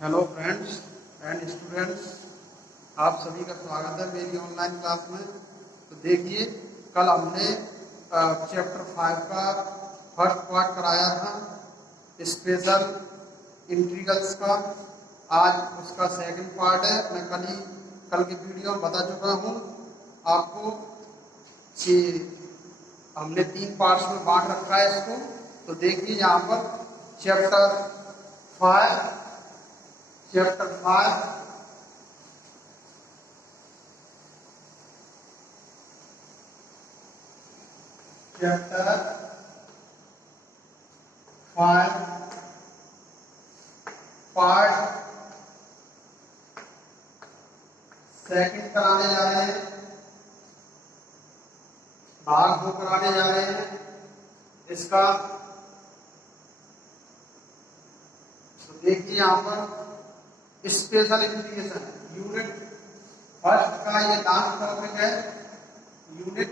Hello friends and students, आप सभी का स्वागत है मेरी ऑनलाइन क्लास में। तो देखिए, कल हमने चैप्टर 5 का फर्स्ट पार्ट कराया था स्पेशल इंटीग्रल्स का। आज उसका सेकंड पार्ट है। मैं कल की वीडियो में बता चुका हूँ आपको कि हमने 3 पार्ट्स में बांट रखा है इसको। तो देखिए यहाँ पर चैप्टर 5 चैप्टर 5 पार्ट सेकंड कराने जा रहे हैं, भाग 2 कराने जा रहे हैं इसका। तो देखिए यहाँ पर स्पेशल इंटीग्रेशन यूनिट फर्स्ट का ये लास्ट टॉपिक है। यूनिट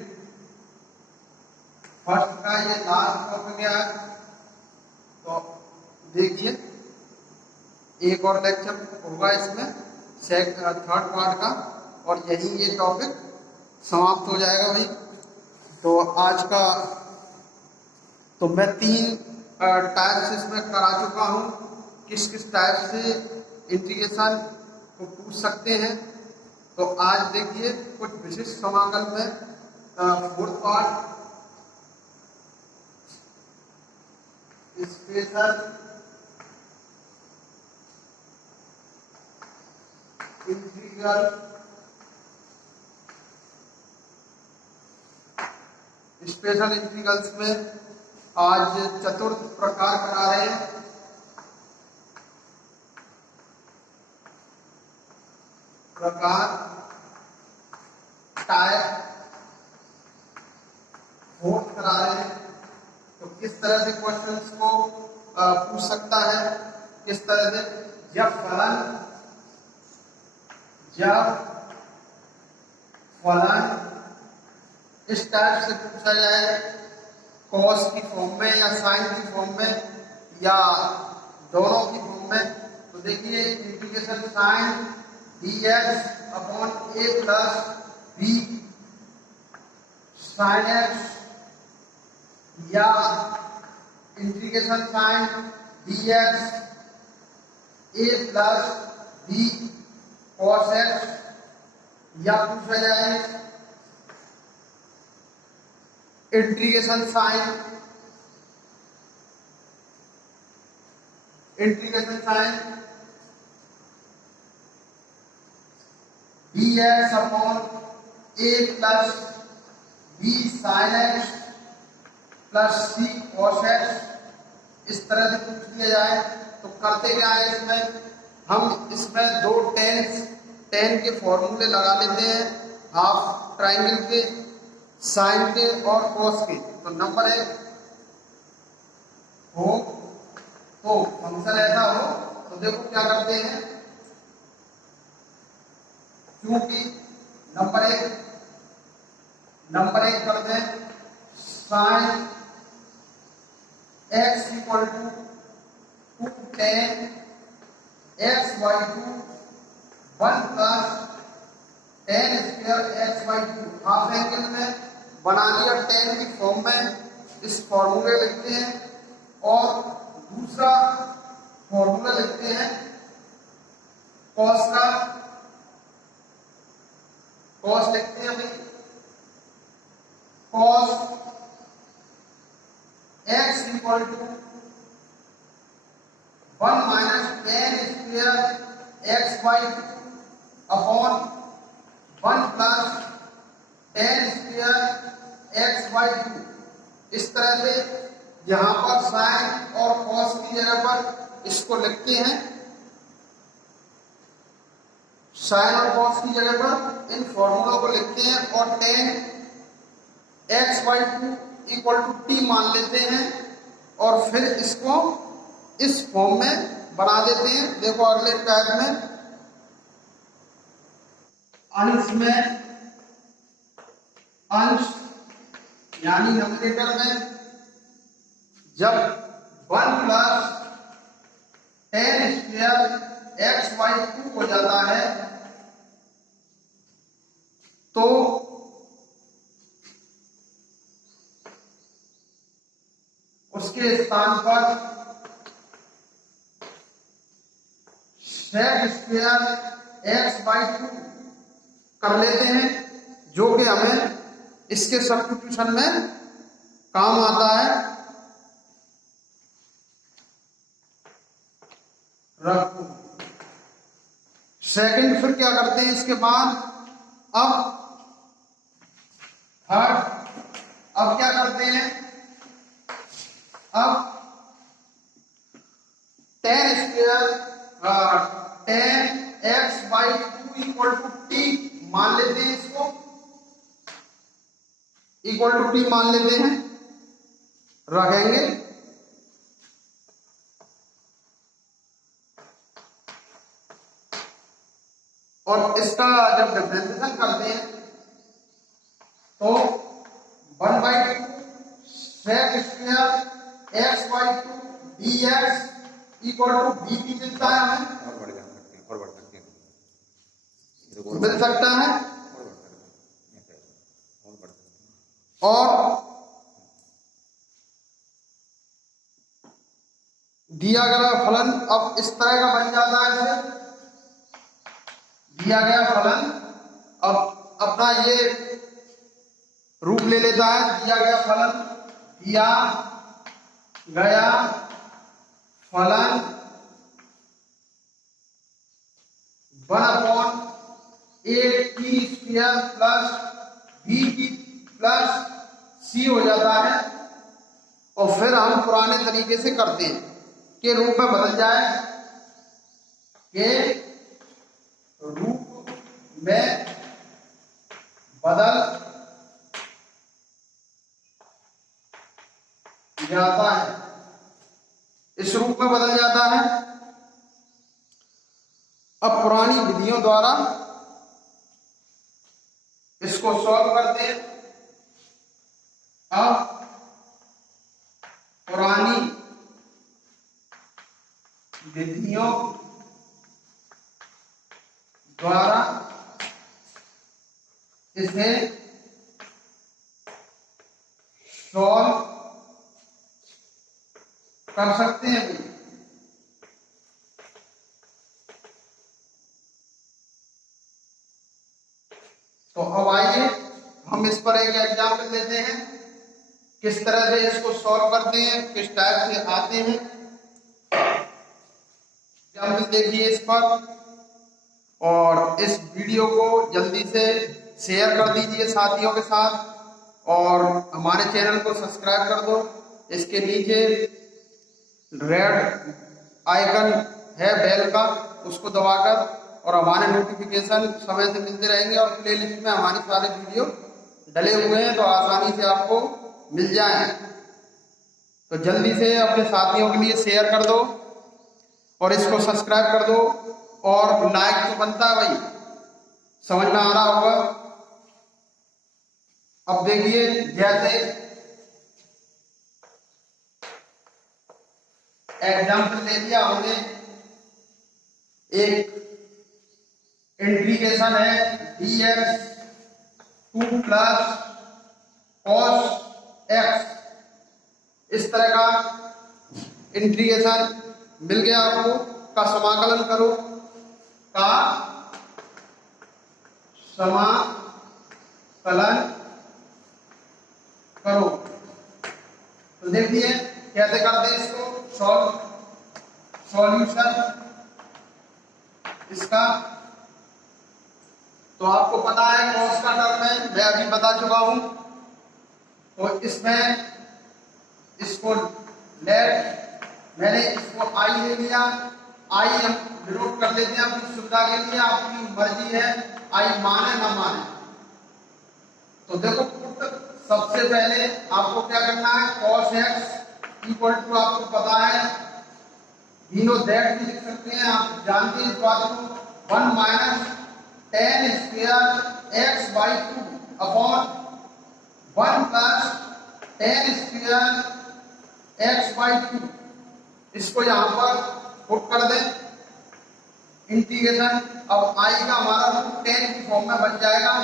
फर्स्ट का ये लास्ट टॉपिक है। तो देखिए, एक और लेक्चर होगा इसमें थर्ड पार्ट का, और यही ये टॉपिक समाप्त हो जाएगा भाई। तो आज का तो मैं 3 टाइप्स इसमें करा चुका हूँ। किस किस टाइप से इंटीग्रेशन को पूछ सकते हैं। तो आज देखिए कुछ विशिष्ट समाकल में fourth part special integral special integrals में आज चतुर्थ प्रकार करा रहे हैं। प्रकार टाइप फोर्थ करा रहे हैं। तो किस तरह से क्वेश्चंस को पूछ सकता है, किस तरह से जब फलन इस टाइप से पूछा जाए, कॉस की फॉर्म में या साइन की फॉर्म में या दोनों की फॉर्म में। तो देखिए, इंटीग्रेशन साइन dx अपॉन a plus b sine x, या integration sine dx a plus b cos x, या पूछा जाए इंटीग्रेशन साइन dx अपॉन a plus b sine x plus c cos x। इस तरह से पूछ दिया जाए तो करते क्या है, इसमें हम इसमें दो टेन के फॉर्मूले लगा लेते हैं, हाफ ट्राइंगल के, साइन के और कॉस के। तो नंबर 1 हो तो फंक्शन ऐसा हो तो देखो क्या करते हैं, क्योंकि नंबर एक कर दें sine x equal to 2 tan x by 2 1 plus tan square x by 2 half angle में बना लिया tan की फॉर्म में, इस फॉर्मूले लिखते हैं। और दूसरा फॉर्मूला लिखते हैं cos का, cos लिखते हैं अभी cos x equal to 1 minus tan square x by 2 upon 1 plus tan square x by 2। इस तरह से यहाँ पर साइन और cos की जगह पर इसको लिखते हैं, साइन और cos की जगह पर इन फॉर्मूलों को लिखते हैं और tan x by 2 equal to t मान लेते हैं और फिर इसको इस फॉर्म में बना देते हैं। देखो अगले टाइप में अंश यानी न्यूमरेटर में जब 1 प्लस tan स्क्वायर x/2 हो जाता है तो उसके स्थान पर sec² x/2 कर लेते हैं, जो कि हमें इसके सब्स्टिट्यूशन में काम आता है। रखो सेकंड, फिर क्या करते हैं इसके बाद, अब थर्ड, अब क्या करते हैं, अब tan x/2 equal to T मान लेते हैं, इसको इक्वल टू टी मान लेते हैं, रखेंगे। और इसका जब डिफरेंशिएशन करते हैं तो 1/2 sec² x/2 dx equal to dt मिलता है हमें, और बढ़ सकते हैं, और बढ़ सकते हैं, मिल सकता है। और दिया गया फलन अब इस तरह का बन जाता है, इसे दिया गया फलन अब अपना ये रूप ले लेता है। दिया गया फलन, दिया गया फलन 1/8t² plus bt plus c हो जाता है। और फिर हम पुराने तरीके से करते हैं के रूप में बदल जाए, के रूप में बदल जाता है, इस रूप में बदल जाता है। अब पुरानी विधियों द्वारा इसको सॉल्व करते हैं। अब पुरानी विधियों द्वारा इसे सॉल्व कर सकते हैं। तो अब आइए हम इस पर एक एग्जाम्पल लेते हैं, किस तरह से इसको सॉल्व करते हैं, किस टाइप से आते हैं। एग्जाम्पल देखिए इस पर, और इस वीडियो को जल्दी से शेयर कर दीजिए साथियों के साथ, और हमारे चैनल को सब्सक्राइब कर दो। इसके नीचे रेड आइकन है बेल का, उसको दबाकर, और हमारे नोटिफिकेशन समय से मिलते रहेंगे। और प्लेलिस्ट में हमारे सारे वीडियो डले हुए हैं, तो आसानी से आपको मिल जाए। तो जल्दी से अपने साथियों के लिए शेयर कर दो और इसको सब्सक्राइब कर दो, और लाइक तो बनता है भाई, समझ में आ रहा होगा। अब देखिए, जैसे एग्जाम्पल ले लिया हमने, एक इंटीग्रेशन है dx2 प्लस cos x, इस तरह का इंटीग्रेशन मिल गया आपको। का समाकलन करो, का समाकलन करो। तो देखिए कैसे करते हैं इसको सॉल्यूशन इसका। तो आपको पता है कॉस का टर्म है, मैं अभी बता चुका हूं। तो इसमें इसको लेट, मैंने इसको आई ले लिया, आई हम डिनोट कर लेते हैं अपनी सुविधा के लिए, आपकी मर्जी है आई माने ना माने। तो देखो सबसे पहले आपको क्या करना है, cos x इक्वल टू, आपको पता है नो दैट भी लिख सकते हैं, आप जानते हैं इस बात को, 1 minus tan² x/2 upon 1 plus tan² x/2। इसको यहां पर पुट कर दें, इंटीग्रेशन अब आई का हमारा रूट 10 की फॉर्म में बन जाएगा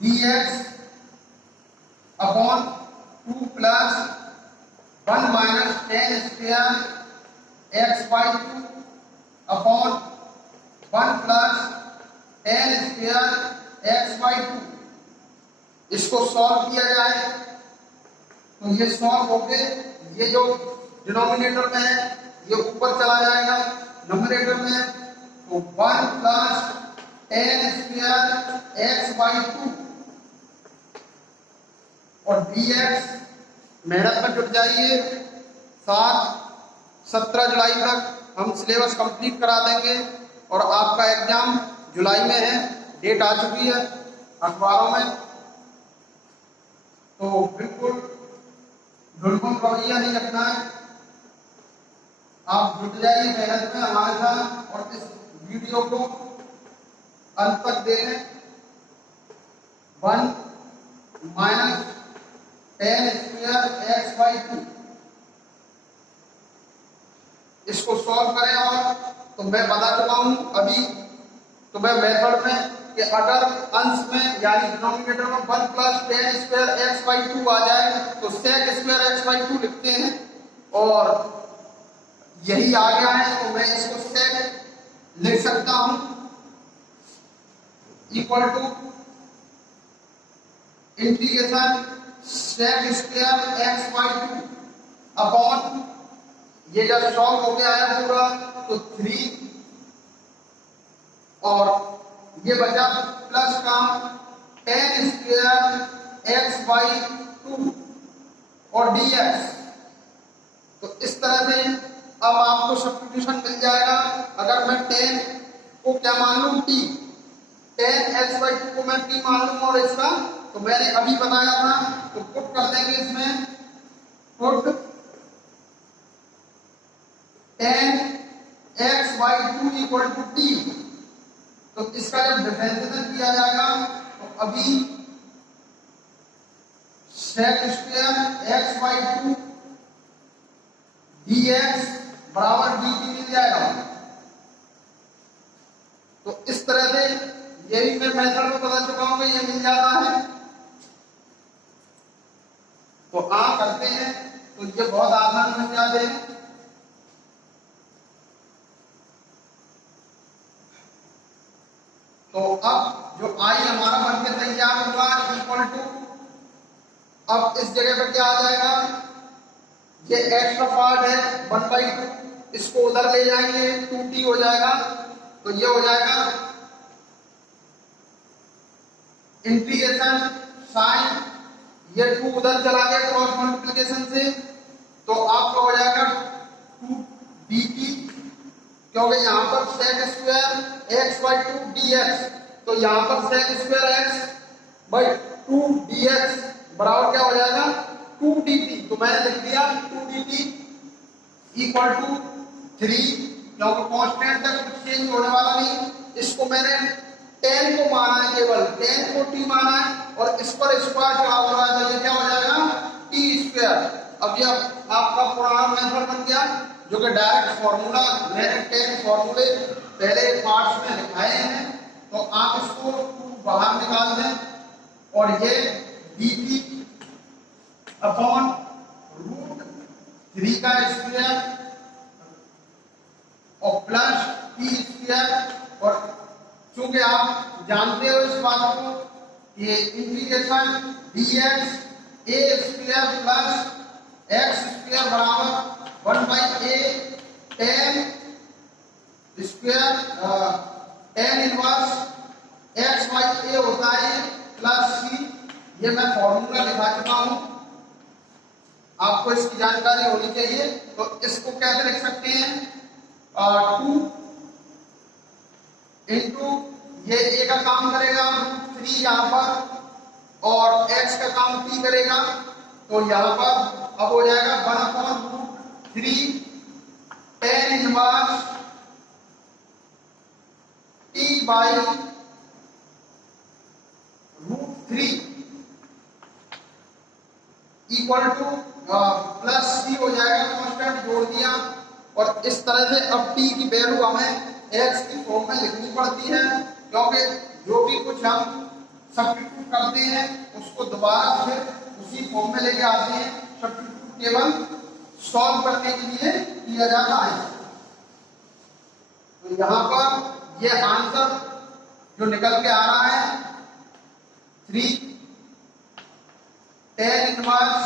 dx upon 2 plus 1 minus 10 square x by 2 upon 1 plus 10 square x by 2। इसको सॉल्व किया जाए तो ये सॉल्व होके ये जो डिनोमिनेटर में है ये ऊपर चला जाएगा न्यूमरेटर में, तो 1 प्लस 10 स्क्वायर एक्स बाई 2 और dx मेहनत में जुट जाइए। 17 जुलाई तक हम सिलेबस कंप्लीट करा देंगे और आपका एग्जाम जुलाई में है, डेट आ चुकी है अखबारों में। तो बिल्कुल ढुलमुल रवैया नहीं रखना है, आप जुट जाइए मेहनत में हमारे साथ और इस वीडियो को अंत तक देखें। 1 माइनस 10 स्क्वायर एक्स बाई 2 इसको सॉल्व करें। और तो मैं बता चुका हूं अभी तो मैं मेथड में कि अगर अंश में यानी डिनोमिनेटर में 1 प्लस 10 स्क्वायर एक्स बाई 2 आ जाए तो सेक स्क्वायर एक्स बाई 2 लिखते हैं और यही आ गया है तो मैं इसको सेक लिख सकता हूं equal to integration sec square x by 2 upon ये जब सॉल्व हो गया है पूरा तो 3 और ये बचा प्लस का 10 स्क्वायर एक्स बाई 2 और dx। तो इस तरह से अब आपको सब्स्टिट्यूशन मिल जाएगा। अगर मैं 10 को क्या मान लूं t, 10 एक्स बाई 2 को मैं t मान लूं और इसका तो मैंने अभी बताया था तो पुट कर देंगे इसमें, put 10 x by 2 equal to t। तो इसका जब डिफरेंशिएशन किया जाएगा तो अभी sec square x by 2 dx बराबर dt मिल जाएगा। तो इस तरह से यही मैं मेथड में बता चुका हूं कि ये मिल जाता है। तो आप करते हैं तो ये बहुत आसान बन जाते हैं। तो अब जो आई हमारा बनके तैयार हुआ इक्वल टू, अब इस जगह पर क्या आ जाएगा, ये एक्स्ट्रा पार्ट है 1/2 इसको उधर ले जाएंगे 2t हो जाएगा। तो ये हो जाएगा इंटीग्रेशन साइन, ये 2 उधर चला गया क्रॉस मल्टीप्लिकेशन से तो आपका हो जाएगा 2dt क्योंकि यहाँ पर sec square x by 2 dx तो यहाँ पर sec square x by 2 dx बराबर क्या हो जाएगा 2dt। तो मैंने लिख दिया 2dt इक्वल टू 3 क्योंकि कांस्टेंट तक कुछ चेंज होने वाला नहीं। इसको मैंने 10 को माना है, केवल 10 को t माना है और इस पर स्क्वायर चढ़ा हुआ है तो ये क्या हो जाएगा t स्क्वायर। अब ये आपका पुराना मेथड बन गया जो कि डायरेक्ट फॉर्मूला, मैंने 10 फॉर्मूले पहले पार्ट्स में लिखाए हैं तो आप इसको बाहर निकाल दें और ये dt अपॉन रूट 3 का स्क्वायर और प्लस t स्क्वायर। और चूंकि आप जानते हो इस बात को ये integration dx a square plus x square बराबर 1/a tan square tan inverse x by a होता है प्लस c। ये मैं फॉर्मूला लिखा चुका हूं, आपको इसकी जानकारी होनी चाहिए। तो इसको कैसे लिख सकते हैं 2 इंटू ये a का काम करेगा 3 यहाँ पर और x का काम t करेगा तो यहाँ पर अब हो जाएगा 1/3 tan inverse t by √3 equal two plus c हो जाएगा, कांस्टेंट जोड़ दिया और इस तरह से अब t की वैल्यू हमें x की फॉर्म में लिखनी पड़ती है, क्योंकि जो भी कुछ हम सब्स्टिट्यूट करते हैं उसको दोबारा फिर उसी फॉर्म में लेके आते हैं। सब्स्टिट्यूट केवल सॉल्व करने के लिए किया जाता है। तो यहाँ पर ये आंसर जो निकल के आ रहा है 3 tan इनवर्स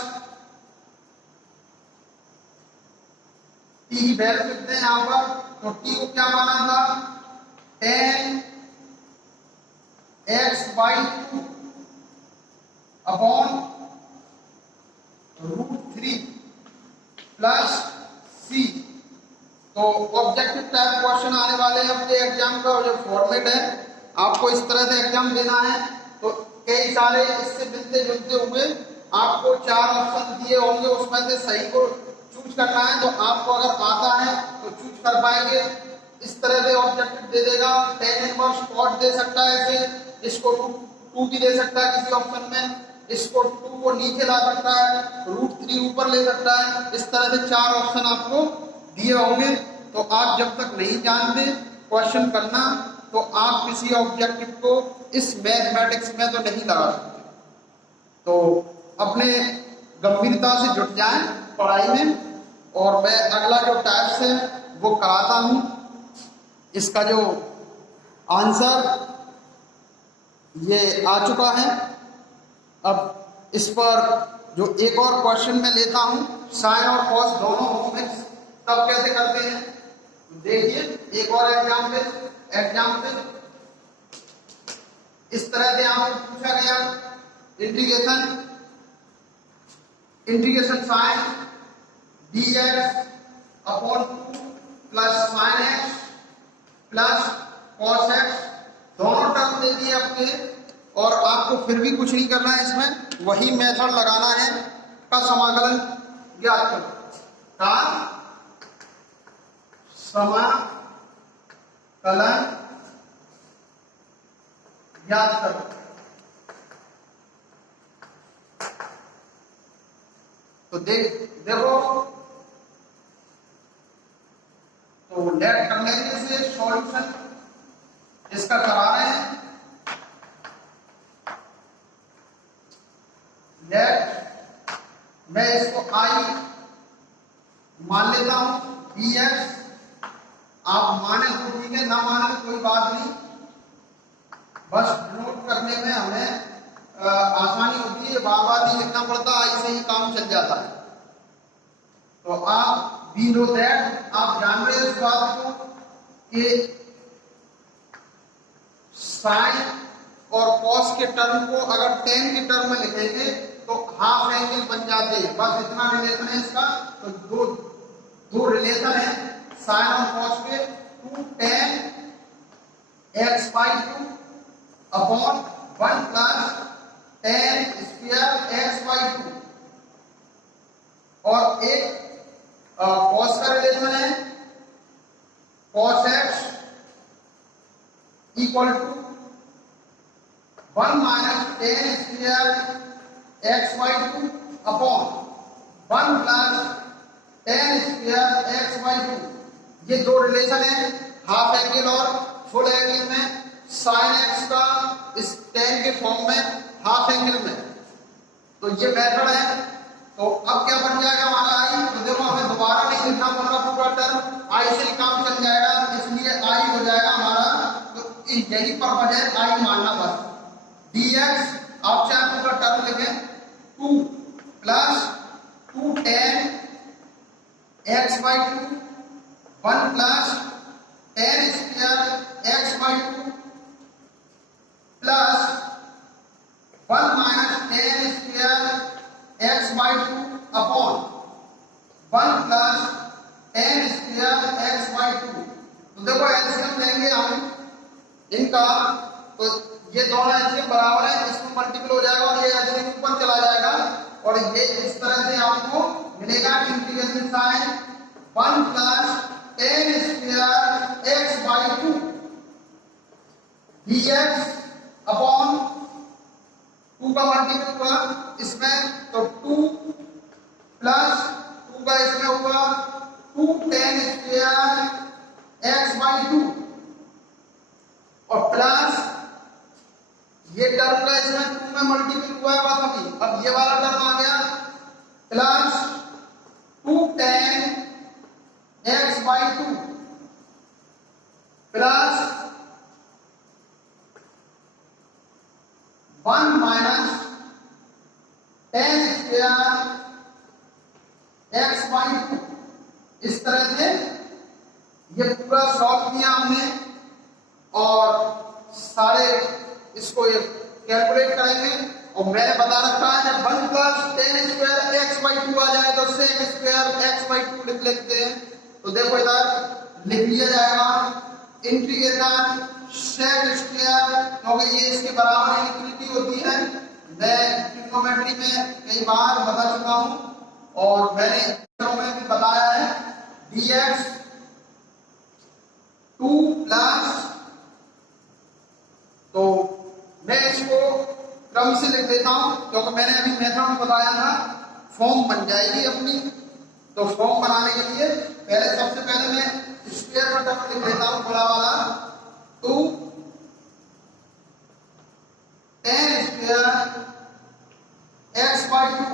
t की वैल्यू कितने हैं यहाँ पर, तो t को क्या माना था, tan x/2 upon √3 plus c। तो ऑब्जेक्टिव टाइप क्वेश्चन आने वाले हैं अपने एग्जाम का, और जो फॉर्मेट है आपको इस तरह से एग्जाम देना है। तो कई सारे इससे मिलते जुलते हुए आपको 4 ऑप्शन दिए होंगे, उसमें से सही को चूज करना है। तो आपको अगर आता है तो चूज कर पाएंगे। इस तरह से ऑब्जेक्टिव दे देगा, tan इनवर्स cot दे सकता है, ऐसे इसको 2 भी दे सकता है किसी ऑप्शन में, इसको 2 को नीचे ला सकता है, √3 ऊपर ले सकता है। इस तरह से 4 ऑप्शन आपको दिए होंगे। तो आप जब तक नहीं जानते क्वेश्चन करना, तो आप किसी ऑब्जेक्टिव को इस मैथमेटिक्स में तो नहीं लगा सकते। तो अपने गंभीरता से जुट जाएं पढ़ाई में। और मैं अगला जो टाइप्स है वो कराता हूं। इसका जो आंसर ये आ चुका है। अब इस पर जो एक और क्वेश्चन मैं लेता हूं, साइन और कॉस दोनों मिक्स, तब कैसे करते हैं देखिए। एक और एग्जाम्पल इस तरह से आपको पूछा गया, integration sine dx upon 2 plus sine x plus cos x, दोनों टर्म दे दिए आपके, और आपको फिर भी कुछ नहीं करना है, इसमें वही मेथड लगाना है का समाकलन ज्ञात करो, का समाकलन ज्ञात करो। तो देखो, तो लेट कर लेने से सॉल्यूशन इसका करा रहे हैं। लेट मैं इसको आई मान लेता हूं, dx आप माने तो ठीक है, ना माने तो कोई बात नहीं, बस नोट करने में हमें आसानी होती है, बार बार नहीं लिखना पड़ता, ऐसे ही काम चल जाता है। तो आप वी नो दैट, आप जान रहे इस बात को कि साइन और कॉस के टर्म को अगर tan के टर्म में लिखेंगे तो हाफ एंगल बन जाते हैं। बस इतना रिलेशन है इसका। तो दो रिलेशन है साइन और कॉस के, 2 tan x/2 upon 1 plus tan square x/2, और एक कॉस का रिलेशन है cos x equal to 1 minus tan square x/2 upon 1 plus tan square x/2। ये दो रिलेशन है हाफ एंगल और फुल एंगल में, साइन x का इस tan के फॉर्म में, हाफ एंगल में। तो ये मेथड है। तो अब क्या बन जाएगा हमारा आई, तो देखो हमें दोबारा नहीं लिखना पड़ेगा पूरा टर्म, आई से ही काम चल जाएगा, इसलिए आई हो जाएगा हमारा। तो यही पर्पज है आई मानना बस। dx आप चाहे पूरा टर्म लिखें, 2 plus 2 tan x/2, 1 plus tan square x/2 plus 1 minus tan square x/2 upon 1 plus tan square x/2। तो देखो एलसीएम लेंगे हम इनका, तो ये दोनों एलसीएम बराबर है, इसमें मल्टीपल हो जाएगा और ये एलसीएम ऊपर चला जाएगा, और ये इस तरह से आपको मिलेगा integration sine 1 plus tan square x/2 dx upon 2 का मल्टीपल हुआ इसमें, तो 2 प्लस 2 का इसमें होगा 2 tan स्क्वायर एक्स बाई 2 और प्लस ये टर्म का इसमें 2 में मल्टीपल हुआ है बस अभी। अब ये वाला टर्म आ गया plus 2 tan x by 2 plus 1 minus tan square x by 2। इस तरह से ये पूरा सॉल्व किया हमने और सारे इसको कैलकुलेट करेंगे। और मैंने बता रखा है जब 1 plus tan square x by 2 आ जाए तो sec स्क्वायर एक्स बाई 2 लिख लेते हैं। तो देखो इधर लिख लिया जाएगा इंटीग्रेशन sec स्क्वायर, क्योंकि ये इसके बराबर इनफिनिटी होती है। मैं ट्रिग्नोमेट्री में कई बार बता चुका हूं और मैंने में भी बताया है dx 2 प्लस, तो मैं इसको क्रम से लिख देता हूं क्योंकि मैंने अभी मेथड में बताया था फॉर्म बन जाएगी अपनी। तो फॉर्म बनाने के लिए सबसे पहले मैं स्क्वायर का टर्म लिख देता हूं बड़ा वाला 2 tan square x by 2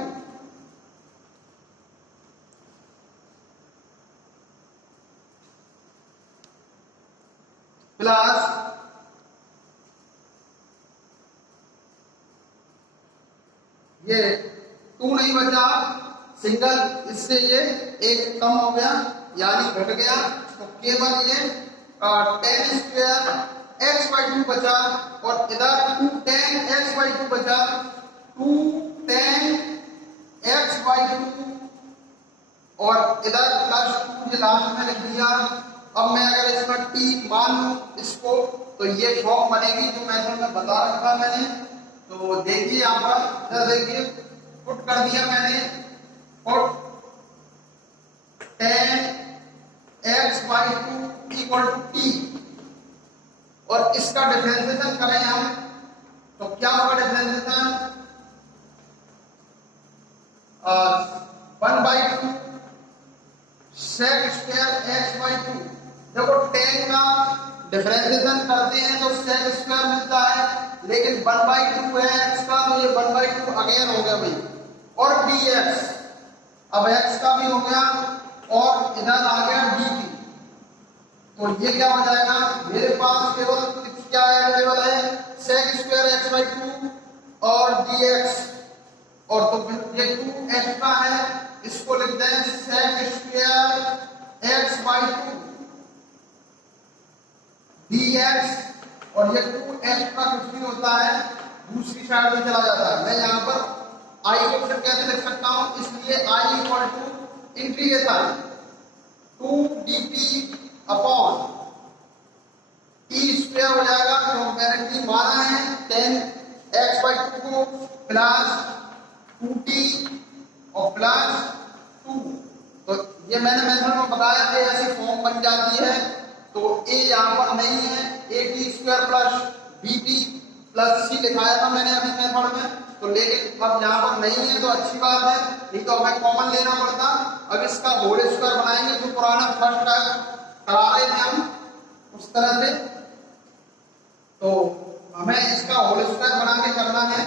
plus ये 2 नहीं बचा सिंगल, इससे ये एक कम हो गया यानी घट गया। तो केवल ये tan स्क्वायर एक्स बाई 2 बचा और इधर 2 tan एक्स बाई 2 बचा। 2 tan एक्स बाई 2 और इधर प्लस 2 ये लास्ट में लिख दिया। अब मैं अगर इसमें t मान लूं इसको तो ये फॉर्म बनेगी जो मेथड में बता रखा मैंने। तो देखिए यहाँ पर इधर देखिए पुट कर दिया मैंने, put tan x by 2 equal to t और इसका डिफरेंशिएशन करें हम तो क्या होगा differentiation 1/2 sec square x by 2। देखो tan का डिफरेंशिएशन करते हैं तो sec स्क्वायर मिलता है, लेकिन 1/2 है x का तो ये 1/2 अगेन हो गया भाई। और dx अब x का भी हो गया और इधर आ गया dt। तो ये क्या हो जाएगा मेरे पास केवल क्या अवेलेबल है sec स्क्वायर एक्स बाई 2 और dx। और तो फिर ये 2 एक्स्ट्रा है, इसको लिखते हैं sec square x by 2 dx और ये 2 एक्स्ट्रा कुछ भी होता है दूसरी साइड में चला जाता है। मैं यहाँ पर i को फिर कैसे लिख सकता हूँ, इसलिए i equal to integration 2 dt upon t square हो जाएगा। तो मैंने t माना है tan एक्स बाई 2 को प्लस 2t और प्लस 2। तो ये मैंने मेथड में बताया कि ऐसी फॉर्म बन जाती है। तो a यहाँ पर नहीं है, a t square plus b t plus c लिखाया था मैंने अभी मेथड में, तो लेकिन अब यहाँ पर नहीं है तो अच्छी बात है, नहीं तो हमें कॉमन लेना पड़ता। अब इसका होल स्क्वायर बनाएंगे जो पुराना फर्स्ट करा रहे थे हम उस तरह से। तो हमें इसका होल स्क्वायर बना के करना है।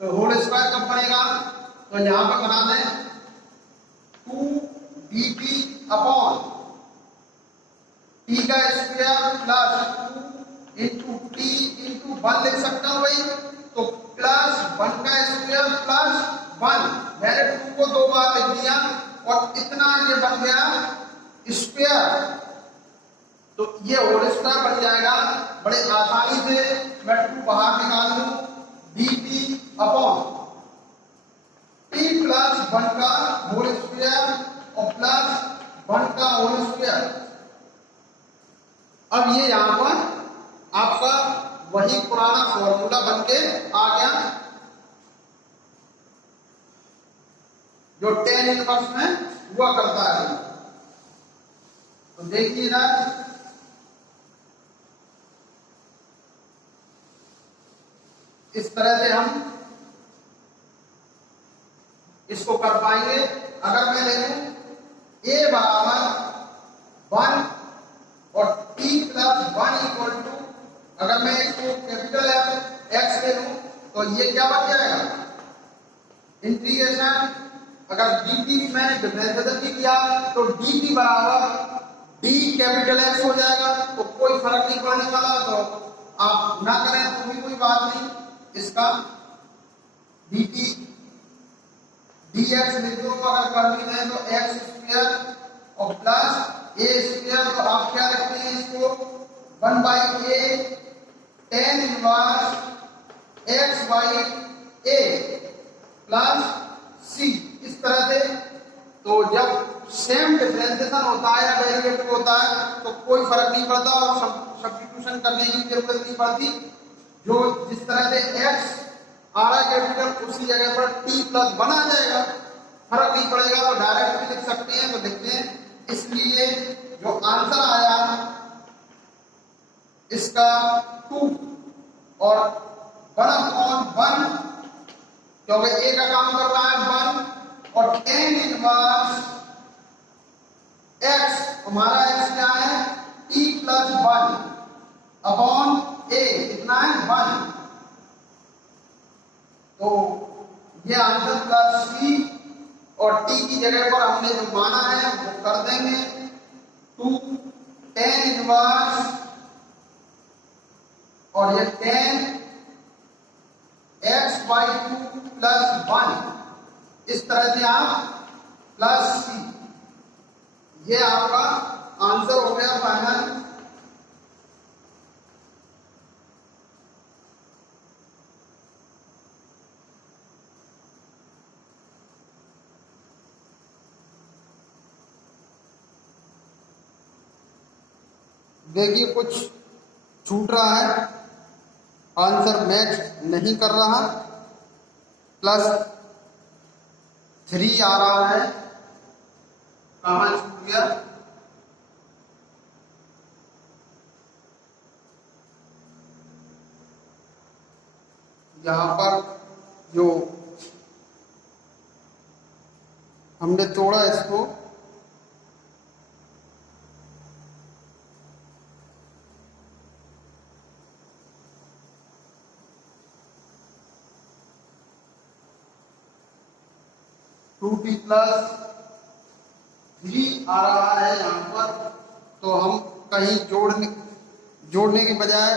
तो होल स्क्वायर कब बनेगा तो यहाँ पर बना दें 2 dt अपॉन t का square plus 2 into t into 1 लिख सकता हूँ भाई। तो प्लस 1 का स्क्वायर प्लस 1, मैंने 2 को 2 बार लिख दिया और इतना ये बन गया स्क्वायर। तो ये होल स्क्वायर बन जाएगा बड़े आसानी से। मैं 2 बाहर निकाल लूं dt अपॉन t प्लस 1 का होल स्क्वायर और प्लस 1 का होल स्क्वायर। अब ये यहां पर आपका वही पुराना फॉर्मूला बनके आ गया जो tan इनवर्स में हुआ करता है। तो देखिए ना इस तरह से हम इसको कर पाएंगे। अगर मैं ले लूं a बराबर अगर मैं इसको कैपिटल एक्स ले लूं तो ये क्या बन जाएगा, इंटीग्रेशन। अगर dt मैंने डिफरेंशिएशन भी किया तो dt बराबर d कैपिटल एक्स हो जाएगा, तो कोई फर्क नहीं पड़ने वाला। तो आप ना करें तो भी कोई बात नहीं, इसका dt dx लिख दो अगर करनी है तो एक्स स्क्वायर और प्लस ए स्क्वायर। तो आप क्या लिखते हैं इसको, 1/a tan inverse x by a plus c, इस तरह से। तो जब सेम डिफरेंशिएशन होता है या डेरिवेटिव होता है तो कोई फर्क नहीं पड़ता और सब्स्टिट्यूशन करने की जरूरत नहीं पड़ती। जो जिस तरह से x आ रहा है कैपिटल, उसी जगह पर t प्लस 1 आ जाएगा, फर्क नहीं पड़ेगा। तो डायरेक्ट भी लिख सकते हैं, तो लिखते हैं। इसलिए जो आंसर आया इसका 2 और 1/1, क्योंकि ए का काम कर रहा है 1, और tan इनवर्स x, हमारा x क्या है, t प्लस 1 अपॉन a, कितना है 1। तो ये आंसर प्लस c, और t की जगह पर हमने जो माना है वो कर देंगे 2 tan इनवर्स, और ये tan x बाई 2 प्लस 1, इस तरह से आप प्लस c, ये आपका आंसर हो गया फाइनल। देखिए कुछ छूट रहा है, आंसर मैच नहीं कर रहा, प्लस 3 आ रहा है, कहाँ छूट गया, यहाँ पर जो हमने तोड़ा इसको, टू टी प्लस 3 आ रहा है यहाँ पर। तो हम कहीं जोड़ने के बजाय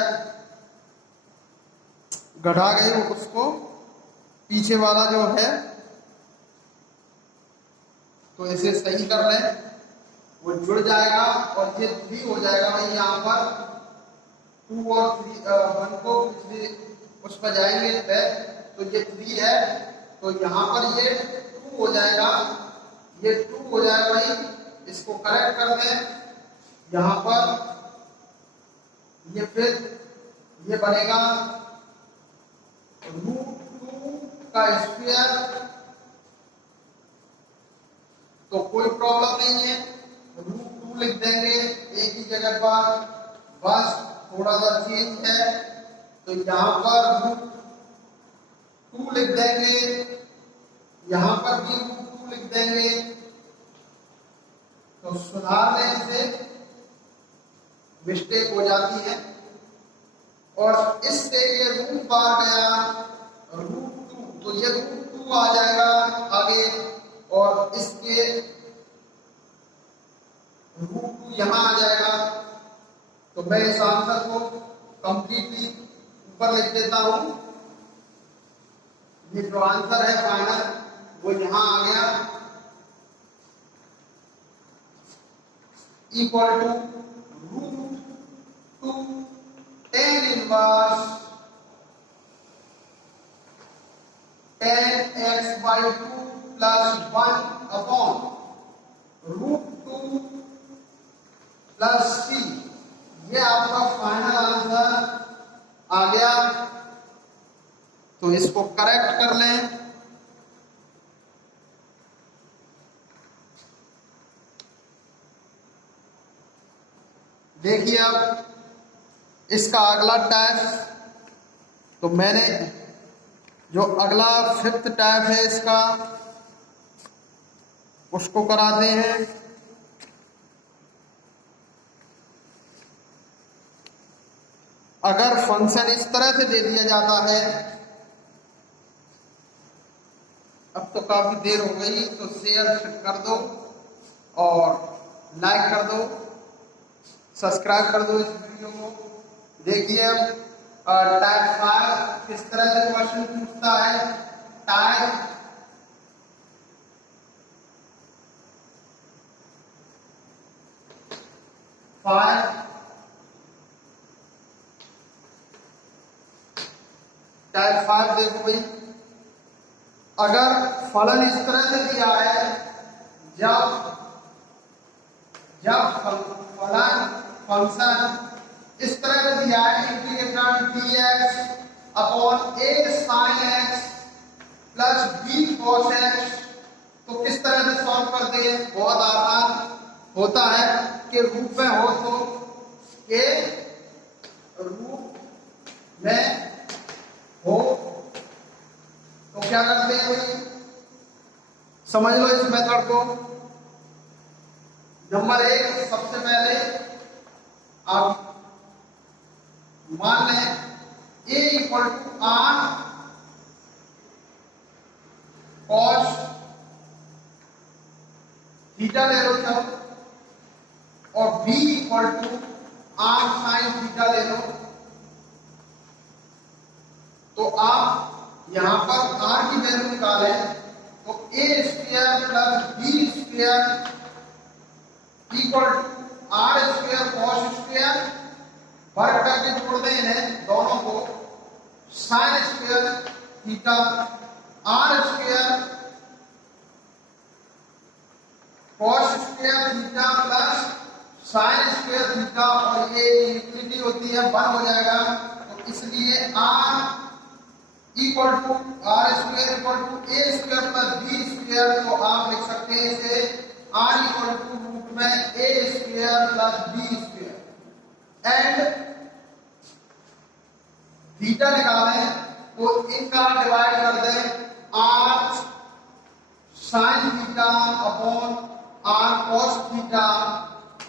घटा गए उसको, पीछे वाला जो है, तो इसे सही कर लें, वो जुड़ जाएगा और ये 3 हो जाएगा। भाई यहाँ पर 2 और 1 को पिछले उस पर जाएंगे तो ये 3 है, तो यहाँ पर ये 2 हो जाएगा, ये 2 हो जाएगा। भाई इसको करेक्ट कर दें, यहाँ पर ये फिर ये बनेगा √2 का स्क्वायर, तो कोई प्रॉब्लम नहीं है, √2 लिख देंगे एक ही जगह पर, बस थोड़ा सा चेंज है। तो यहाँ पर √2 लिख देंगे, यहाँ पर भी √2 लिख देंगे। तो सुधारने से मिस्टेक हो जाती है, और इससे ये रूट बाहर गया √2, तो ये √2 आ जाएगा आगे, और इसके √2 यहाँ आ जाएगा। तो मैं इस आंसर को कंप्लीटली ऊपर लिख देता हूं। ये जो आंसर है फाइनल वो यहाँ आ गया, equal to √2 tan inverse tan x by 2 plus 1 upon √2 plus c। ये आपका फाइनल आंसर आ गया। तो इसको करेक्ट कर लें। देखिए अब इसका अगला टाइप, तो मैंने जो अगला 5th टाइप है इसका, उसको कराते हैं। अगर फंक्शन इस तरह से दे दिया जाता है, अब तो काफी देर हो गई तो शेयर कर दो और लाइक कर दो, सब्सक्राइब कर दो इस वीडियो को। देखिए टाइप 5 किस तरह से क्वेश्चन पूछता है। टाइप 5 टाइप 5 देखो भाई, अगर फलन इस तरह से दिया है, जब फलन फंक्शन इस तरह से दिया है इंटीग्रेशन dx अपॉन a sin x plus b cos x, तो किस तरह से सॉल्व करते हैं? बहुत आसान होता है कि रूप में हो तो के रूप में हो तो क्या करते हैं भाई, समझ लो इस मेथड को। नंबर 1, सबसे पहले आप मान लें a equal to r cos theta ले लो तब, और b equal to r sin theta ले लो। तो आप यहां पर r की वैल्यू निकालें तो a square plus b square equal to r square cos square, वर्ग करके जोड़ दें इन्हें दोनों को, sin square theta r square cos square theta plus sin square theta, और ये इनफिनिटी होती है 1 हो जाएगा। तो इसलिए r equal to r square equal to a square plus B square, तो आप लिख सकते हैं इसे r इक्वल टू रूट में A square plus B square. And theta निकालें तो इनका डिवाइड कर दें, r sin theta upon r cos theta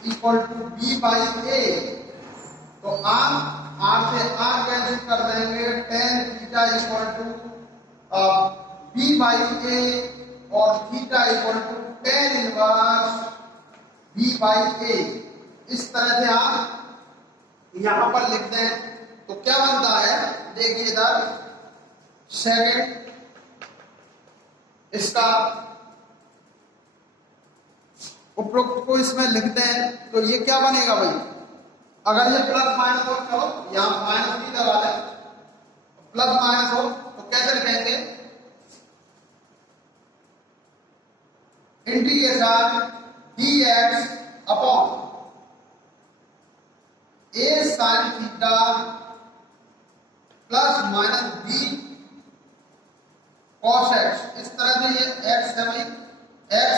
equal to b by a। तो आप r से r कैंसिल कर देंगे, tan theta equal to b by a और theta equal to tan inverse b by a। इस तरह से आप यहां पर लिख दें तो क्या बनता है, देखिए इधर सेकंड इसका उपरोक्त को इसमें लिख दें तो ये क्या बनेगा भाई, अगर ये प्लस माइनस हो, चलो यहां माइनस भी लगा दें, प्लस माइनस हो तो कैसे लिखेंगे, इंटीग्रेशन dx अपॉन a sin theta plus minus b cos x। इस तरह से ये x है भाई, x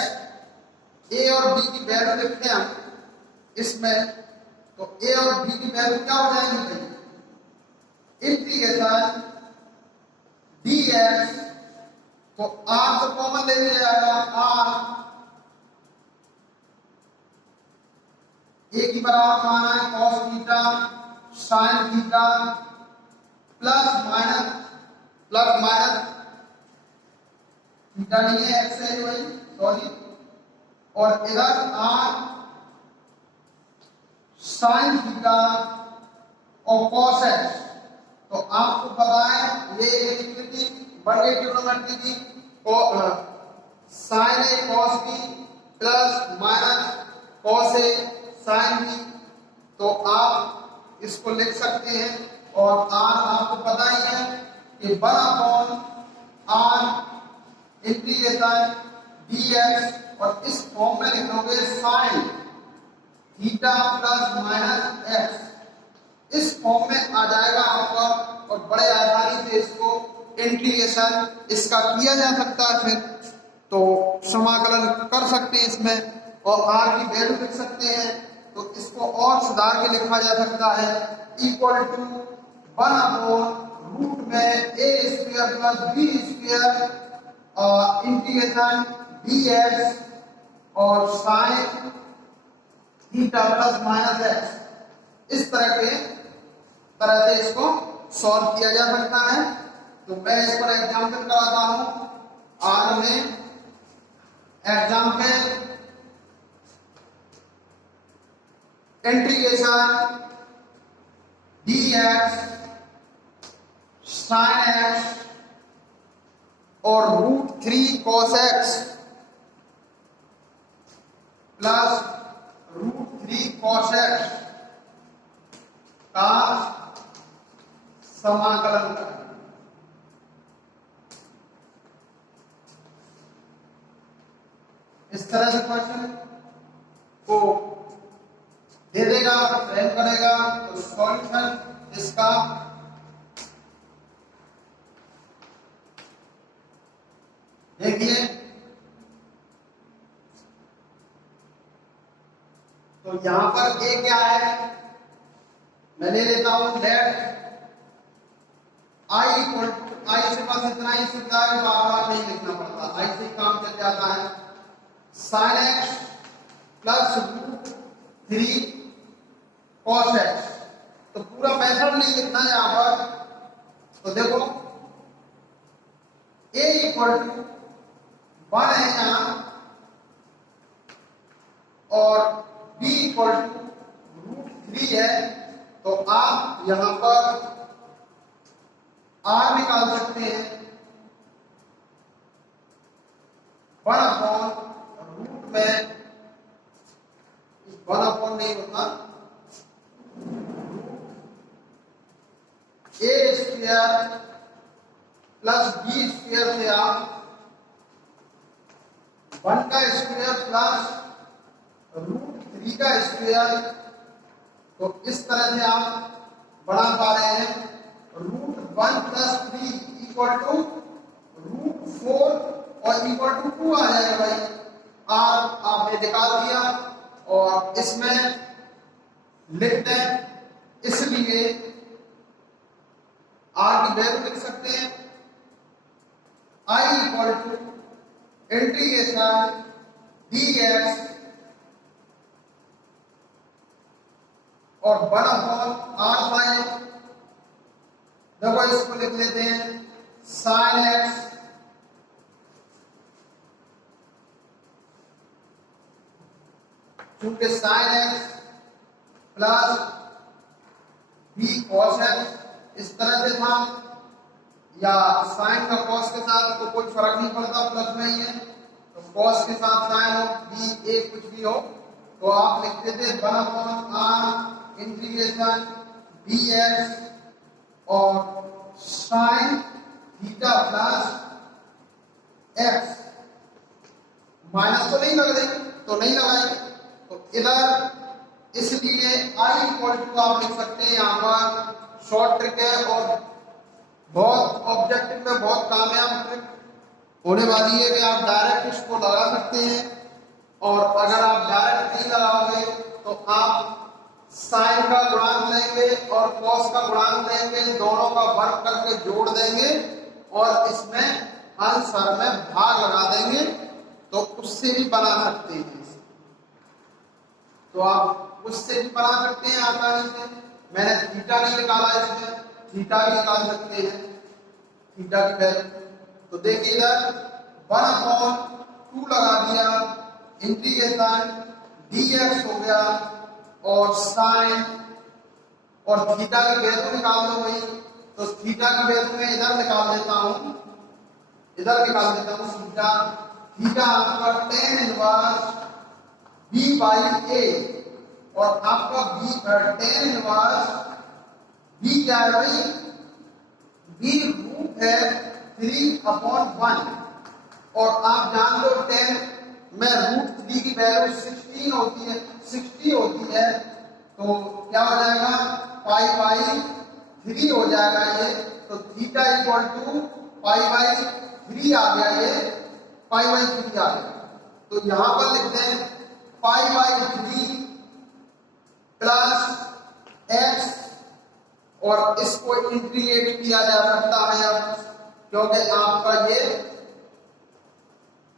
a और b की वैल्यू लिखते हैं हम इसमें, तो a और b की वैल्यू क्या हो जाएगी भाई, इंटीग्रेशन dx, तो r तो कॉमन ले लिया जाएगा, r a की बराबर माना है cos theta sin theta plus minus theta नहीं है x है भाई, सॉरी, और इधर r sin थीटा और cos x। तो आपको पता है ये इक्विटी बड़े ट्रिग्नोमेट्री की sin a cos b plus minus cos a sin b, तो आप इसको लिख सकते हैं। और r आपको पता ही है कि 1 अपॉन r इंटीग्रेशन dx, और इस फॉर्म में लिखोगे sin theta plus minus x, इस फॉर्म में आ जाएगा आपका, और बड़े आसानी से इसको इंटीग्रेशन इसका किया जा सकता है, फिर तो समाकलन कर सकते हैं इसमें और r की वैल्यू लिख सकते हैं। तो इसको और सुधार के लिखा जा सकता है इक्वल टू 1 अपॉन रूट में a square plus b square integration dx और sin theta plus minus x। इस तरह के तरह से इसको सॉल्व किया जा सकता है। तो मैं इस पर एग्जाम्पल कराता हूं। आज हमें example integration dx sin x और √3 cos x plus √3 cos x का समाकलन करें। इस तरह से क्वेश्चन को दे देगा, फ्रेम करेगा। तो सॉल्यूशन इसका देखिए, तो यहां पर ए क्या है, मैं ले लेता हूं लेट आई इक्वल टू, आई से बस इतना ही सुविधा है, बार बार नहीं लिखना पड़ता, आई से काम चल जाता है। sin x plus √3 cos x, तो पूरा मेथड नहीं लिखना है यहां पर। तो देखो a इक्वल टू 1 है यहां और b इक्वल टू √3 है। तो आप यहां पर r निकाल सकते हैं, 1/रूट में 1 नहीं होता, a square plus b square से आप 1 का स्क्वायर प्लस √3 का स्क्वायर, तो इस तरह से आप बना पा रहे हैं। √1 प्लस 3 इक्वल टू √4 और इक्वल टू 2 आ जाएगा भाई। आर आपने निकाल दिया और इसमें लिख दें, इसलिए आर की वैल्यू लिख सकते हैं I equal to integration dx और 1/r/, देखो इसको लिख लेते हैं sin x चूंकि sin x plus b cos x इस तरह से था, या sin का cos के साथ तो कोई फर्क नहीं पड़ता, प्लस में ही है, तो cos के साथ sin हो, b एक कुछ भी हो, तो आप लिख देते 1/r इंटीग्रेशन dx और sin theta plus x, minus तो नहीं लग रही, तो नहीं लगाएंगे, तो इधर इसलिए i इक्वल टू आप लिख सकते हैं यहां पर शॉर्ट ट्रिक है और बहुत ऑब्जेक्टिव में बहुत कामयाब ट्रिक होने वाली है कि आप डायरेक्ट इसको लगा सकते हैं। और अगर आप डायरेक्ट नहीं लगाओगे तो आप साइन का गुणांक लेंगे और कॉस का गुणांक लेंगे, दोनों का वर्ग करके जोड़ देंगे और इसमें आंसर में भाग लगा देंगे, तो उससे भी बना सकते हैं। तो आप उससे भी बना सकते हैं आसानी से। मैंने थीटा नहीं निकाला, इसमें थीटा भी निकाल सकते हैं, थीटा की वैल्यू। तो देखिए इधर 1/2 लगा दिया, इंटीग्रेशन dx हो गया और साइन और थीटा की वैल्यू निकाल दो भाई। तो थीटा की वैल्यू में इधर निकाल देता हूं, इधर निकाल देता हूं थीटा। थीटा आपका tan इनवर्स b/a और आपका tan इनवर्स b क्या है भाई, b रूट है 3/1 और आप जान लो tan में √3 की वैल्यू 16 होती है, 60 होती है, तो क्या हो जाएगा π/3 हो जाएगा ये। तो थीटा इक्वल टू π/3 आ गया, ये π/3 आ गया। तो यहां पर लिखते हैं π/3 प्लस x और इसको इंटीग्रेट किया जा सकता है अब, क्योंकि आपका ये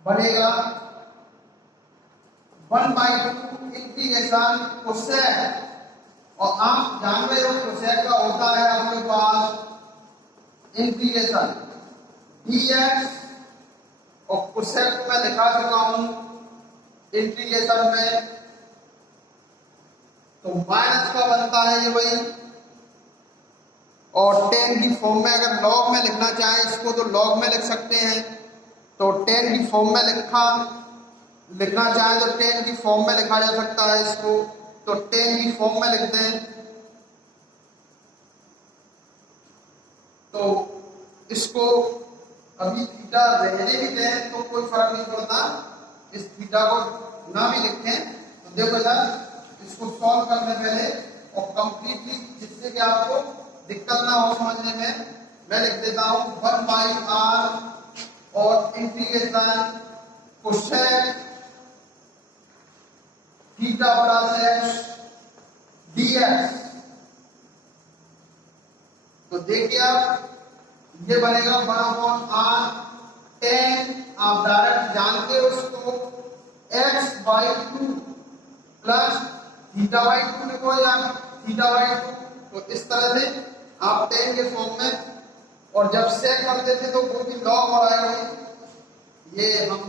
बनेगा 1/2 इंटीग्रेशन कोसेक और आप जान रहे हो कोसेक का होता है आपके पास इंटीग्रेशन dx, और कोसेक को मैं दिखा चुका हूं इंटीग्रेशन में, तो माइनस का बनता है ये वही। और टेन की फॉर्म में अगर लॉग में लिखना चाहें इसको तो लॉग में लिख सकते हैं, तो टेन की फॉर्म में लिखना चाहें तो टेन की फॉर्म में लिखा जा सकता है इसको, तो टेन की फॉर्म में लिखते हैं। तो इसको अभी थीटा रहने भी दें तो कोई फर्क नहीं पड़ता, इस थीटा को ना भी लिखें। तो देखो यार इसको सॉल्व करने पहले और कंप्लीटली, जिससे कि आपको दिक्कत ना हो समझने में, मैं लिख देता हूं 1/r और integration cosec theta plus x dx। तो देखिए आप ये बनेगा 1/r tan, आप डायरेक्ट जानते हो उसको, x/2 प्लस θ/2 लिखो या θ/2। तो इस तरह से आप tan के फॉर्म में, और जब सेक करते थे तो वो भी लॉग और आएगा वही, ये हम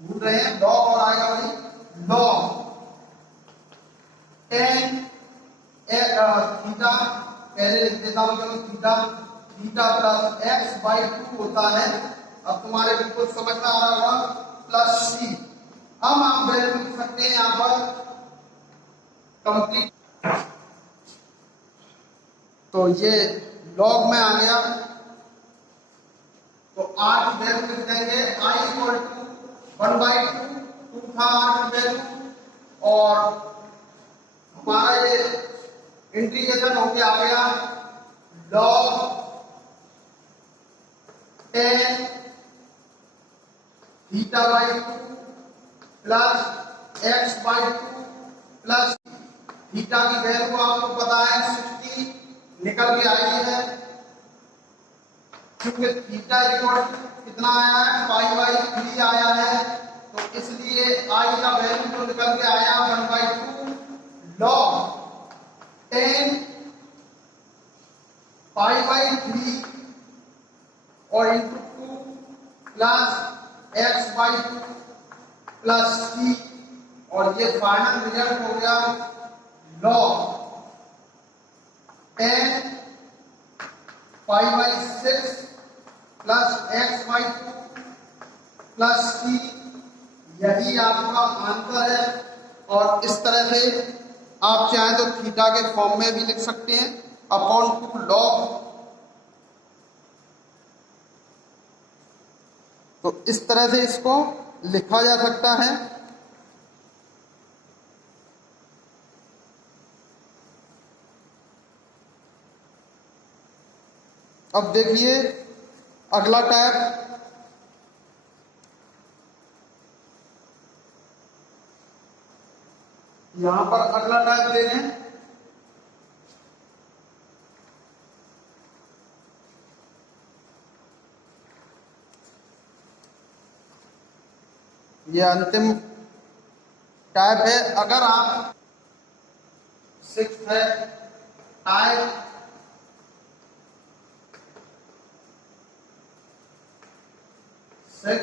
भूल रहे हैं, लॉग और आएगा वही लॉग tan थीटा, पहले लिख देता हूं चलो थीटा प्लस x/2 होता है। अब तुम्हारे बिल्कुल समझ में आ रहा होगा, प्लस c। अब आप वैल्यू लिख सकते हैं यहां पर कंप्लीट, तो ये लॉग में आ गया। तो r की वैल्यू लिख देंगे i इक्वल टू 1/2, 2 था r की वैल्यू, और हमारा ये इंटीग्रेशन होके आ गया log tan θ/2 plus x/2 plus theta की वैल्यू आपको पता है 60 निकल के आई है, क्योंकि थीटा इक्वल कितना आया है, π/3 आया है, तो इसलिए आई का वैल्यू जो निकल के आया 1/2 लॉग tan π/3 और into 2 plus x/2 plus c, और ये फाइनल रिजल्ट हो गया log tan π/6 plus x/2 plus c, यही आपका आंसर है। और इस तरह से आप चाहें तो थीटा के फॉर्म में भी लिख सकते हैं अपॉन 2 लॉग। तो इस तरह से इसको लिखा जा सकता है। अब देखिए अगला टैब, यहां पर अगला टैब दे दें, ये अंतिम टाइप है। अगर आप 6 है टाइप 6,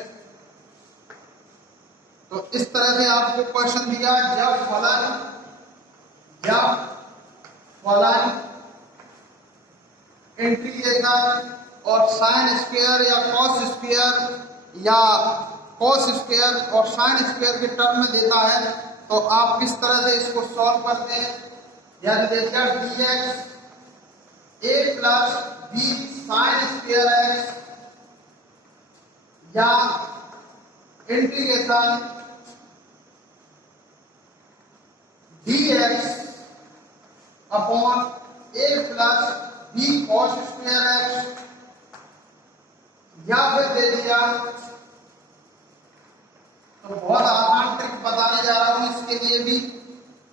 तो इस तरह से आपको क्वेश्चन दिया, जब फलन इंटीग्रेशन और साइन स्क्वायर या कॉस स्क्वायर और साइन स्क्वायर के टर्म में देता है, तो आप किस तरह से इसको सॉल्व करते हैं। यानी देखिए dx a plus b sine square x या इंटीग्रेशन dx अपॉन a plus b cos square x, या फिर दे दिया, तो बहुत आसान ट्रिक बताने जा रहा हूं इसके लिए भी,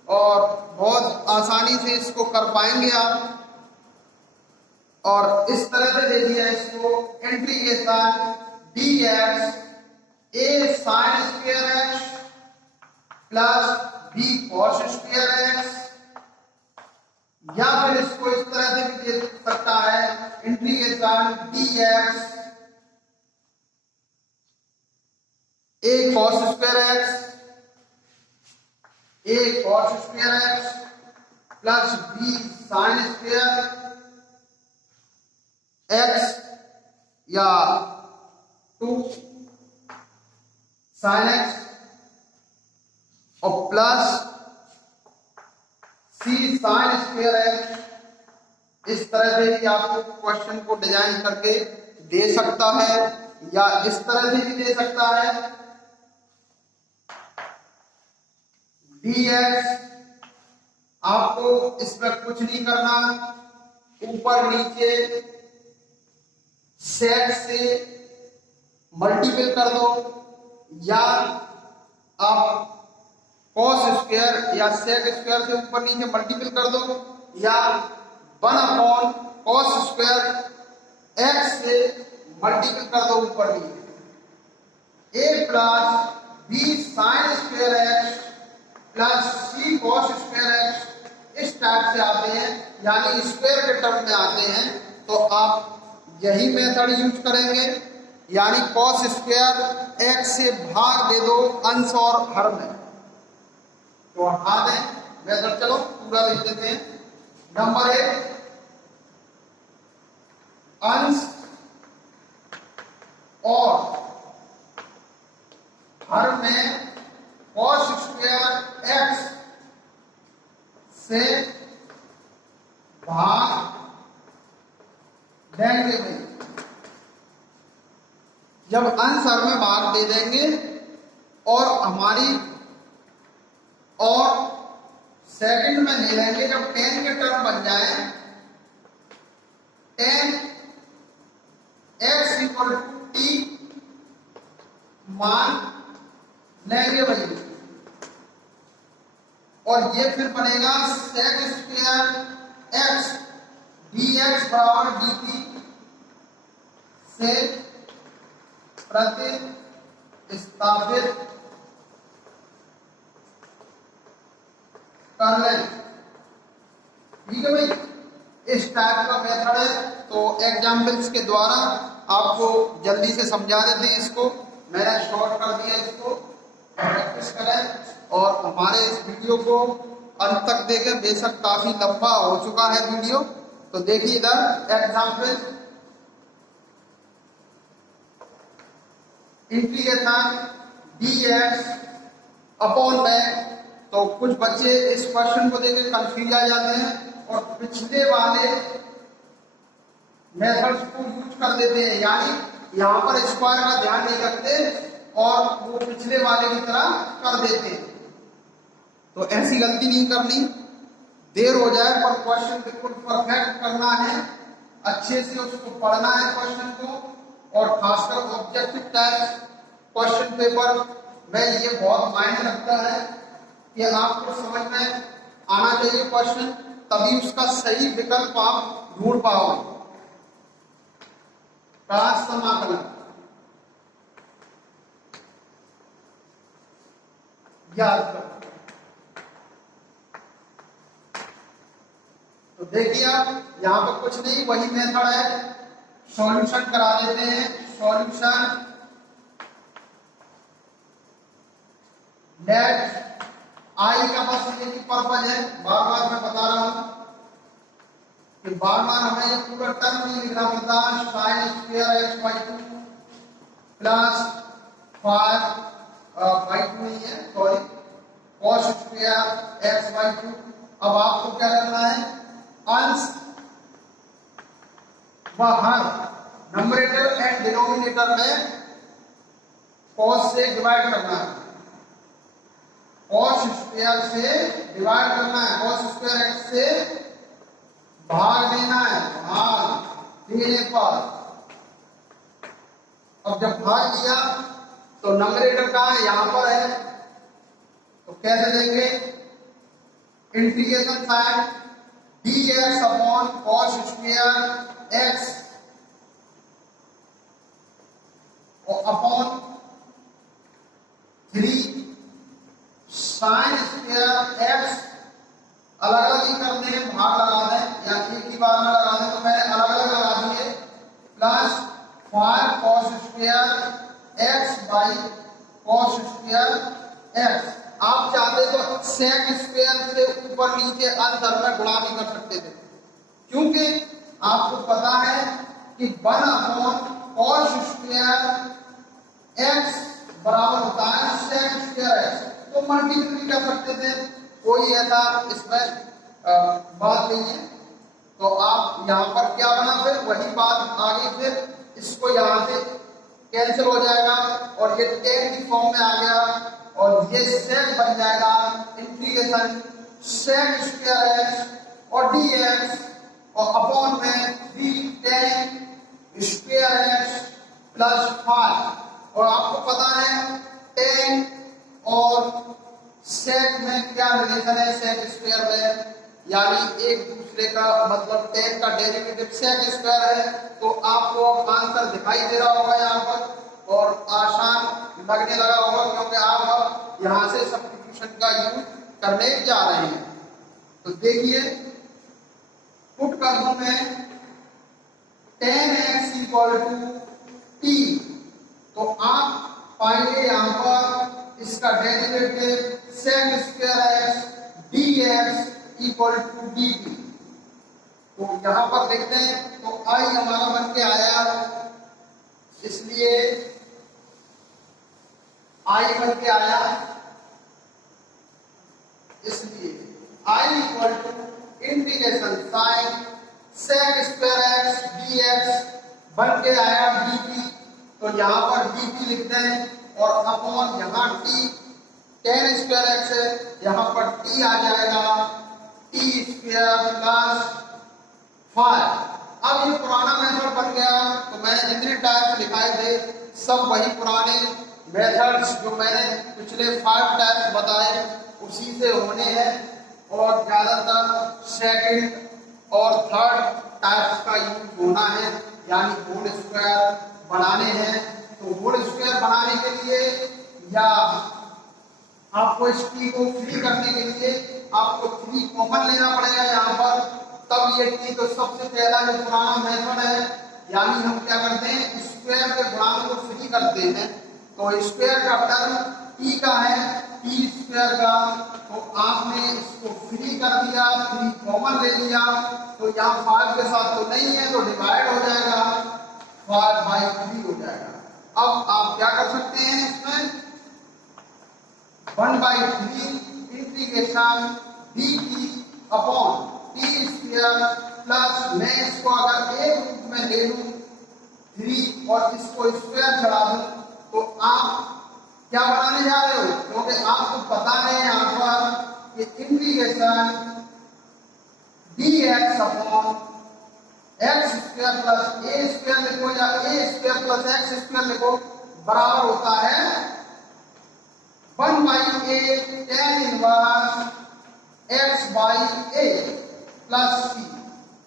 और बहुत आसानी से इसको कर पाएंगे आप। और इस तरह से दे दिया इसको integration dx a sine square x plus b cos square x dx a cos square x plus b sin square x या 2 sin x और plus c sin square x। इस तरह से भी आपको क्वेश्चन को डिजाइन करके दे सकता है या इस तरह से भी दे सकता है। dx आपको इसमें कुछ नहीं करना, ऊपर नीचे सेक से मल्टीपल कर दो या आप cos स्क्वायर या सेक स्क्वायर से ऊपर नीचे मल्टीपल कर दो या 1/cos स्क्वायर x से मल्टीपल कर दो ऊपर नीचे। a plus b sin square x plus c cos square x इस टाइप से आते हैं, यानी स्क्वायर के टर्म में आते हैं, तो आप यही मेथड यूज करेंगे, यानी cos स्क्वायर x से भाग दे दो अंश और हर में। तो हटा दें मेथड, चलो पूरा लिख देते हैं। नंबर 1 अंश और हर में cos स्क्वायर x से भाग देंगे भाई। जब अंश हर में भाग दे देंगे और हमारी और सेकंड में ले लेंगे, जब tan के टर्म बन जाए, tan x equal to t मान लेंगे भाई, और ये फिर बनेगा sec स्क्वायर x dx बराबर dt से प्रतिस्थापित कर लें। ठीक है भाई, इस टाइप का मेथड है। तो एग्जाम्पल्स के द्वारा आपको जल्दी से समझा देते हैं इसको, मैंने शॉर्ट कर दिया इसको, प्रैक्टिस करें और हमारे इस वीडियो को अंत तक देखें। बेशक काफी लंबा हो चुका है वीडियो, तो देखिए इधर एग्जाम्पल इंटीग्रेशन dx अपॉन में। तो कुछ बच्चे इस क्वेश्चन को देकर कंफ्यूज आ जाते हैं और पिछले वाले मेथड्स को यूज कर देते हैं, यानी यहाँ पर स्क्वायर का ध्यान नहीं रखते और वो पिछले वाले की तरह कर देते हैं। तो ऐसी गलती नहीं करनी, देर हो जाए पर क्वेश्चन बिल्कुल परफेक्ट करना है, अच्छे से उसको पढ़ना है क्वेश्चन को, और खासकर ऑब्जेक्टिव टाइप क्वेश्चन पेपर में ये बहुत मायने रखता है कि आपको समझ में आना चाहिए क्वेश्चन, तभी उसका सही विकल्प आप ढूंढ पाओगे। प्रास समाकलन याद करो। तो देखिए आप यहाँ पर कुछ नहीं, वही मेथड है, सॉल्यूशन करा देते हैं। सॉल्यूशन लेट आई का बस ये पर्पज है, बार बार मैं बता रहा हूं कि बार बार हमें ये पूरा टर्म नहीं लिखना पड़ता। sin square x by 2 plus 5 by 2 नहीं है, sorry, cos square x by 2। अब आपको क्या करना है, अंश व हर नंबरेटर एंड डिनोमिनेटर में cos से डिवाइड करना है, cos स्क्वायर से डिवाइड करना है, cos स्क्वायर x से भाग देना है, भाग देने पर। अब जब भाग दिया तो नंबरेटर कहाँ है, यहां पर है, तो कैसे देंगे, integration sine dx upon cos square x और अपॉन 3 sin स्क्वायर x। अलग अलग ही करते हैं, भाग लगा दें या एक ही बार में लगा दें, तो मैंने अलग अलग लगा दिए, plus 5 cos square x by cos square x। आप चाहते तो sec स्क्वायर से ऊपर नीचे अंतर में गुणा भी कर सकते थे, क्योंकि आपको पता है कि 1 अपॉन cos स्क्वायर x बराबर होता है sec स्क्वायर x। तो मल्टीप्लाई कर सकते थे, कोई ऐसा इसमें बात नहीं है। तो आप यहाँ पर क्या बना, फिर वही बात आगे, फिर इसको यहाँ से कैंसिल हो जाएगा और ये टेन की फॉर्म में आ गया और ये सेक बन जाएगा इंटीग्रेशन सेक स्क्वायर एक्स और डी एक्स और अपॉन में 3 टेन स्क्वायर एक्स प्लस 5। और आपको पता है टेन और सेक में क्या रिलेशन है, सेक स्क्वायर में, यानी एक दूसरे का मतलब टेन का डेरिवेटिव सेक स्क्वायर है। तो आपको आंसर दिखाई दे रहा होगा यहाँ पर और आसान लगने लगा होगा, क्योंकि आप यहाँ से सब्स्टिट्यूशन का यूज करने जा रहे हैं। तो देखिए पुट कर दूं मैं tan x equal to t, तो आप पाएंगे यहाँ पर इसका derivative sec square x dx equal to dt। तो यहाँ पर देखते हैं, तो i हमारा बन के आया, इसलिए i बन के आया, इसलिए i equal to integration sine sec square x dx बन के आया dt। तो यहाँ पर dt लिखते हैं और अपॉन यहाँ t tan स्क्वायर एक्स है, यहाँ पर t आ जाएगा t स्क्वायर प्लस 5। अब ये पुराना मेथड बन गया, तो मैंने जितने टाइप्स लिखाए थे सब वही पुराने मेथड्स जो मैंने पिछले 5 टाइप्स बताए उसी से होने हैं, और ज्यादातर सेकंड और थर्ड टाइप्स का यूज होना है, यानी होल स्क्वायर बनाने हैं। तो होल स्क्वायर बनाने के लिए या आपको इस t को फ्री करने के लिए आपको 3 कॉमन लेना पड़ेगा यहाँ पर, तब ये t। तो सबसे पहला जो पुराना मेथड है, यानी हम क्या करते हैं स्क्वायर के गुणांक को फ्री करते हैं। तो स्क्वायर का टर्म t का है, t स्क्वायर का, तो आपने इसको फ्री कर दिया, 3 कॉमन ले लिया, तो यहाँ 5 के साथ तो नहीं है, तो डिवाइड हो जाएगा, 5/3 हो जाएगा। अब आप क्या कर सकते हैं, इसमें 1/3 integration dt upon t square plus, मैं इसको अगर एक रूप में ले लूं 3 और इसको स्क्वायर चढ़ा दूं, तो आप क्या बनाने जा रहे हो, क्योंकि आपको पता है यहाँ पर कि integration dx upon x square plus a square लिखो या a square plus x square लिखो बराबर होता है 1/a tan inverse x by a plus c।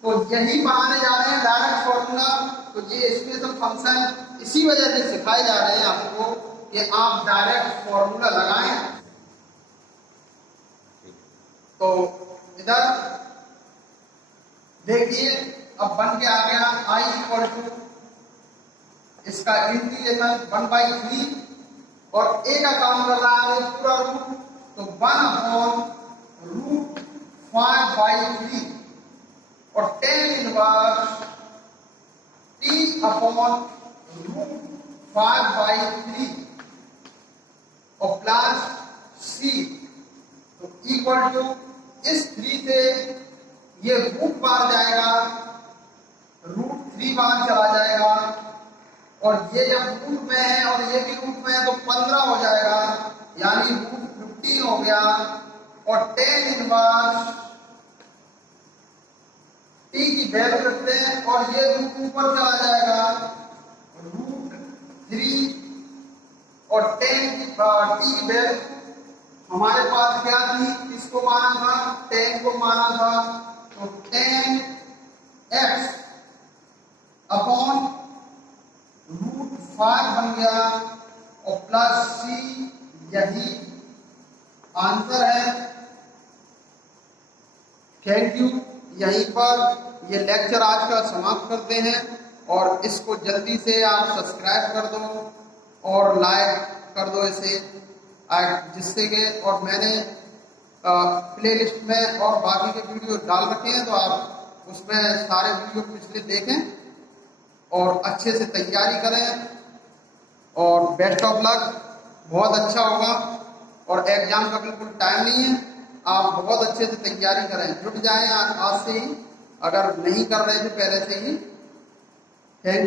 तो यही बनाने जा रहे हैं डायरेक्ट फॉर्मूला। तो ये स्पेशल फंक्शन इसी वजह से सिखाए जा रहे हैं आपको कि आप डायरेक्ट फॉर्मूला लगाएं। तो इधर देखिए अब बन के आ गया i इक्वल टू इसका इंटीग्रेशन 1/3 और a का काम कर रहा है पूरा रूट, तो 1 अपॉन रूट 5/3 और tan inverse t upon root 5/3 और प्लस c। तो इक्वल टू इस 3 से ये रूट बार जाएगा, रूट 3 बार चला जाएगा, और ये जब रूट में है और ये भी रूट में है तो 15 हो जाएगा, यानी रूट 15 हो गया। और tan इनवर्स t की वैल्यू रखते हैं और ये रूट ऊपर चला जाएगा, रूट 3 और tan की t वैल्यू हमारे पास क्या थी, किसको माना था, tan को माना था, तो tan x अपॉन रूट 5 बन गया और प्लस c, यही आंसर है। Thank you. यहीं पर ये लेक्चर आज का समाप्त करते हैं और इसको जल्दी से आप सब्सक्राइब कर दो और लाइक कर दो इसे, जिससे कि और मैंने प्लेलिस्ट में और बाकी के वीडियो डाल रखे हैं, तो आप उसमें सारे वीडियो पिछले देखें और अच्छे से तैयारी करें और बेस्ट ऑफ लक। बहुत अच्छा होगा और एग्जाम का बिल्कुल टाइम नहीं है, आप बहुत अच्छे से तैयारी करें, जुट जाएं आज से ही, अगर नहीं कर रहे थे पहले से ही। थैंक